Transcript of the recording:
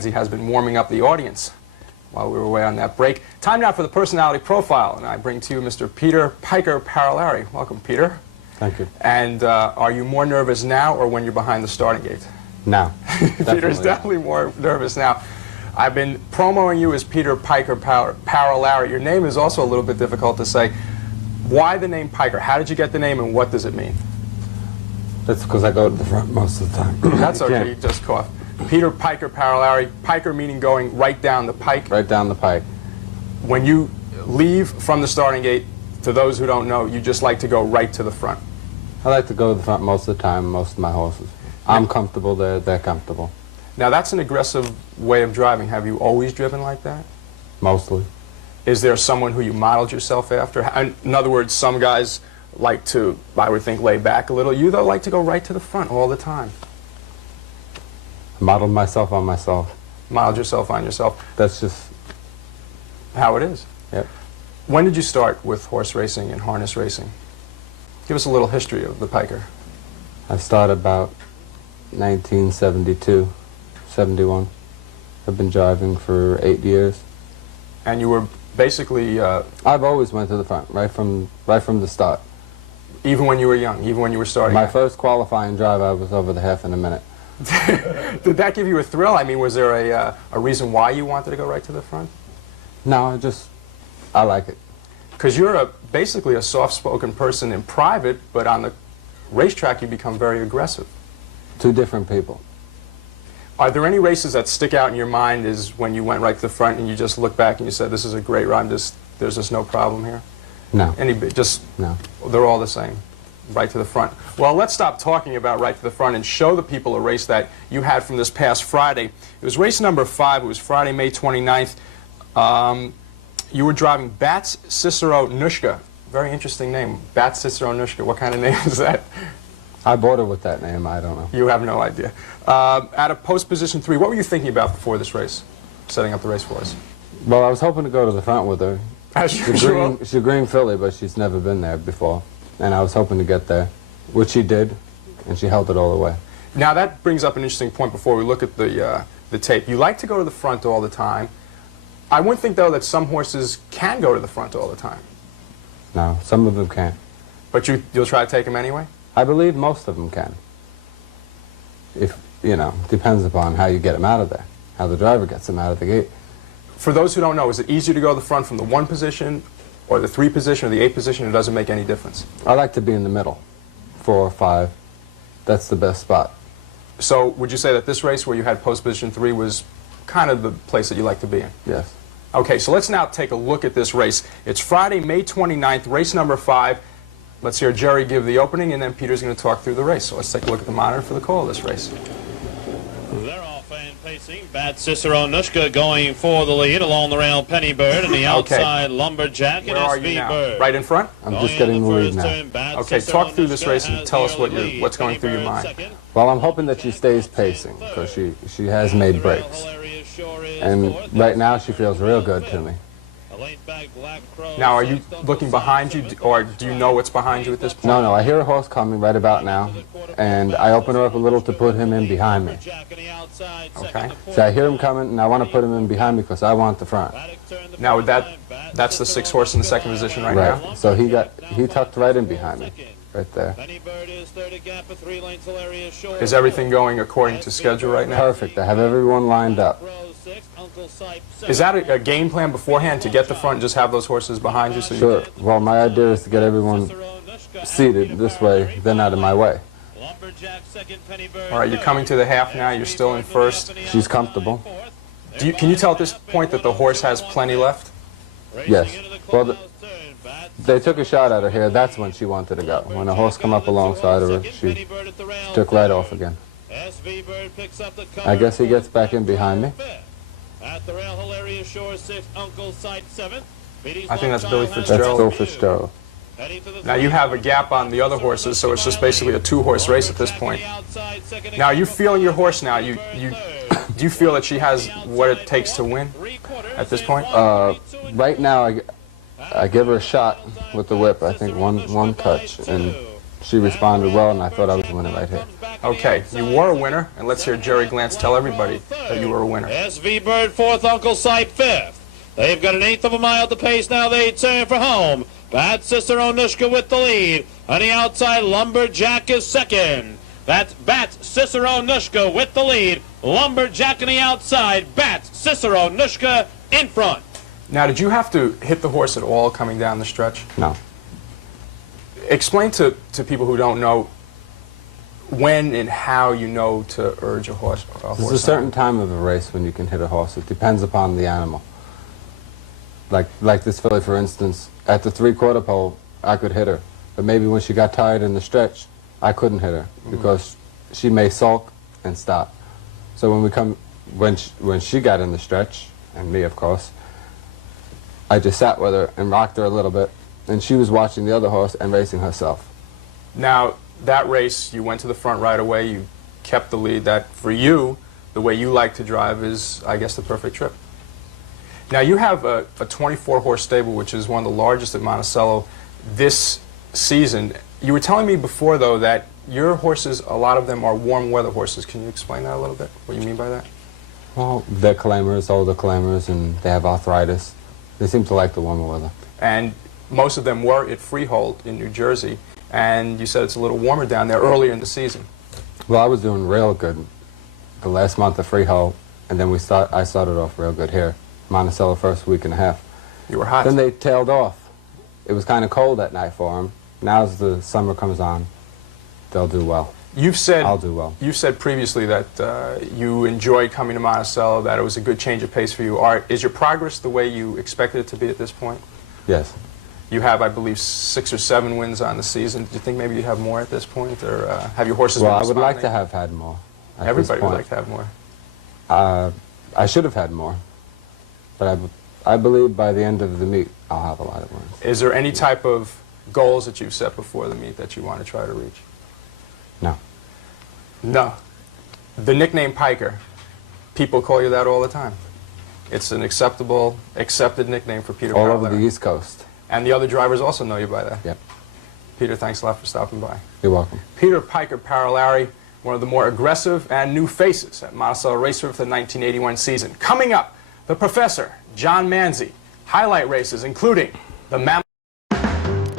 He has been warming up the audience while we were away on that break. Time now for the personality profile, and I bring to you Mr. Peter Piker Parolari. Welcome, Peter. Thank you. And are you more nervous now or when you're behind the starting gate? Now. Peter's definitely more nervous now. I've been promoting you as Peter Piker Parolari. Your name is also a little bit difficult to say. Why the name Piker? How did you get the name, and what does it mean? That's because I go to the front most of the time. That's okay, you just coughed. Peter Piker Parolari, Piker meaning going right down the pike. Right down the pike. When you leave from the starting gate, to those who don't know, you just like to go right to the front. I like to go to the front most of the time, most of my horses. I'm comfortable, they're comfortable. Now that's an aggressive way of driving. Have you always driven like that? Mostly. Is there someone who you modeled yourself after? In other words, some guys like to, I would think, lay back a little. You, though, like to go right to the front all the time. I modeled myself on myself. Modeled yourself on yourself. That's just how it is. Yep. When did you start with horse racing and harness racing? Give us a little history of the Piker. I started about 1972, 71. I've been driving for 8 years. And you were basically... I've always went to the front, right from the start. Even when you were young, even when you were starting? My first qualifying drive, I was over the half in a minute. Did that give you a thrill? I mean, was there a reason why you wanted to go right to the front? No, I like it. Because you're basically a soft-spoken person in private, but on the racetrack you become very aggressive. Two different people. Are there any races that stick out in your mind as when you went right to the front and you just look back and you said, this is a great ride, there's just no problem here? No. No. They're all the same, right to the front. Well, let's stop talking about right to the front and show the people a race that you had from this past Friday. It was race number 5. It was Friday, May 29th. You were driving Bats Cicero Nushka. Very interesting name, Bats Cicero Nushka. What kind of name is that? I bought her with that name, I don't know. You have no idea. Out of post position 3, what were you thinking about before this race, setting up the race for us? Well, I was hoping to go to the front with her. She's a green filly, but she's never been there before. And I was hoping to get there, which she did, and she held it all the way. Now that brings up an interesting point before we look at the tape. You like to go to the front all the time. I wouldn't think, though, that some horses can go to the front all the time. No, some of them can't. But you'll try to take them anyway? I believe most of them can. If, depends upon how you get them out of there, how the driver gets them out of the gate. For those who don't know, is it easier to go to the front from the 1 position, or the 3 position, or the 8 position? It doesn't make any difference. I like to be in the middle, 4 or 5. That's the best spot. So would you say that this race where you had post position 3 was kind of the place that you like to be in? Yes. Okay, so let's now take a look at this race. It's Friday, May 29th, race number 5. Let's hear Jerry give the opening, and then Peter's going to talk through the race. So let's take a look at the monitor for the call of this race. They're off and pacing. Bat Cicero Nushka going for the lead along the rail. Penny Bird and the outside Lumberjack and Where are you SV now? Bird. Right in front? I'm just getting the lead now. Okay, talk through this race and tell us what's going through your mind. Well, I'm hoping that she stays pacing, because she has made breaks. And right now she feels real good to me. Now, are you looking behind you, or do you know what's behind you at this point? No, I hear a horse coming right about now, and I open her up a little to put him in behind me. Okay. So I hear him coming, and I want to put him in behind me because I want the front. Now, that's the 6th horse in the 2nd position right now? So he tucked right in behind me, right there. Is everything going according to schedule right now? Perfect. I have everyone lined up. Is that a game plan beforehand to get the front and just have those horses behind you? So Sure. Well, my idea is to get everyone seated this way, then out of my way. All right, you're coming to the half now. You're still in first. She's comfortable. Can you tell at this point that the horse has plenty left? Yes. Well, they took a shot at her here. That's when she wanted to go. When a horse come up alongside of her, she took right off again. I guess he gets back in behind me. At the rail, Hilarious Shore 6, Uncle Sight 7. I think that's Billy Fitzgerald. That's Bill Fitzgerald. Now you have a gap on the other horses, so it's just basically a 2-horse race at this point. Now, are you feeling your horse now? Do you feel that she has what it takes to win at this point? Right now, I give her a shot with the whip. I think one touch, and she responded well, and I thought I was winning right here. Okay, you were a winner, and let's hear Jerry Glantz tell everybody that you were a winner. SV Bird fourth, Uncle Sight fifth. They've got an eighth of a mile to pace now. They turn for home. Bad Sister Onushka with the lead. On the outside, Lumberjack is second. That's Bat Cicero Nushka with the lead. Lumberjack on the outside. Bat Cicero Nushka in front. Now, did you have to hit the horse at all coming down the stretch? No. Explain to people who don't know when and how you know to urge a horse. There's a certain time of a race when you can hit a horse. It depends upon the animal. Like this filly, for instance, at the 3/4 pole, I could hit her. But maybe when she got tired in the stretch, I couldn't hit her because she may sulk and stop. So when she got in the stretch, and me, of course, I just sat with her and rocked her a little bit, and she was watching the other horse and racing herself. Now, that race, you went to the front right away. You kept the lead. That, for you, the way you like to drive is, I guess, the perfect trip. Now, you have a 24-horse stable, which is one of the largest at Monticello this season. You were telling me before, though, that your horses, a lot of them are warm weather horses. Can you explain that a little bit, what you mean by that? Well, they're claimers, older claimers, and they have arthritis. They seem to like the warmer weather. And most of them were at Freehold in New Jersey, and you said it's a little warmer down there earlier in the season. Well, I was doing real good the last month of Freehold, and then I started off real good here. Monticello first week and a half. You were hot. Then they tailed off. It was kind of cold that night for them. Now as the summer comes on, they'll do well. I'll do well. You've said previously that you enjoyed coming to Monticello, that it was a good change of pace for you. Is your progress the way you expected it to be at this point? Yes. You have, I believe, 6 or 7 wins on the season. Do you think maybe you have more at this point, or have your horses Well, been I would responding? like to have had more. Everybody would like to have more. I should have had more. But I believe by the end of the meet, I'll have a lot of wins. Is there any type of goals that you've set before the meet that you want to try to reach? No. No. The nickname Piker, people call you that all the time. It's an accepted nickname for Peter Parolari. All over the East Coast. And the other drivers also know you by that. Yep. Peter, thanks a lot for stopping by. You're welcome. Peter Piker Parolari, one of the more aggressive and new faces at Monticello Raceway for the 1981 season. Coming up, the Professor, John Manzi. Highlight races including the Mammoth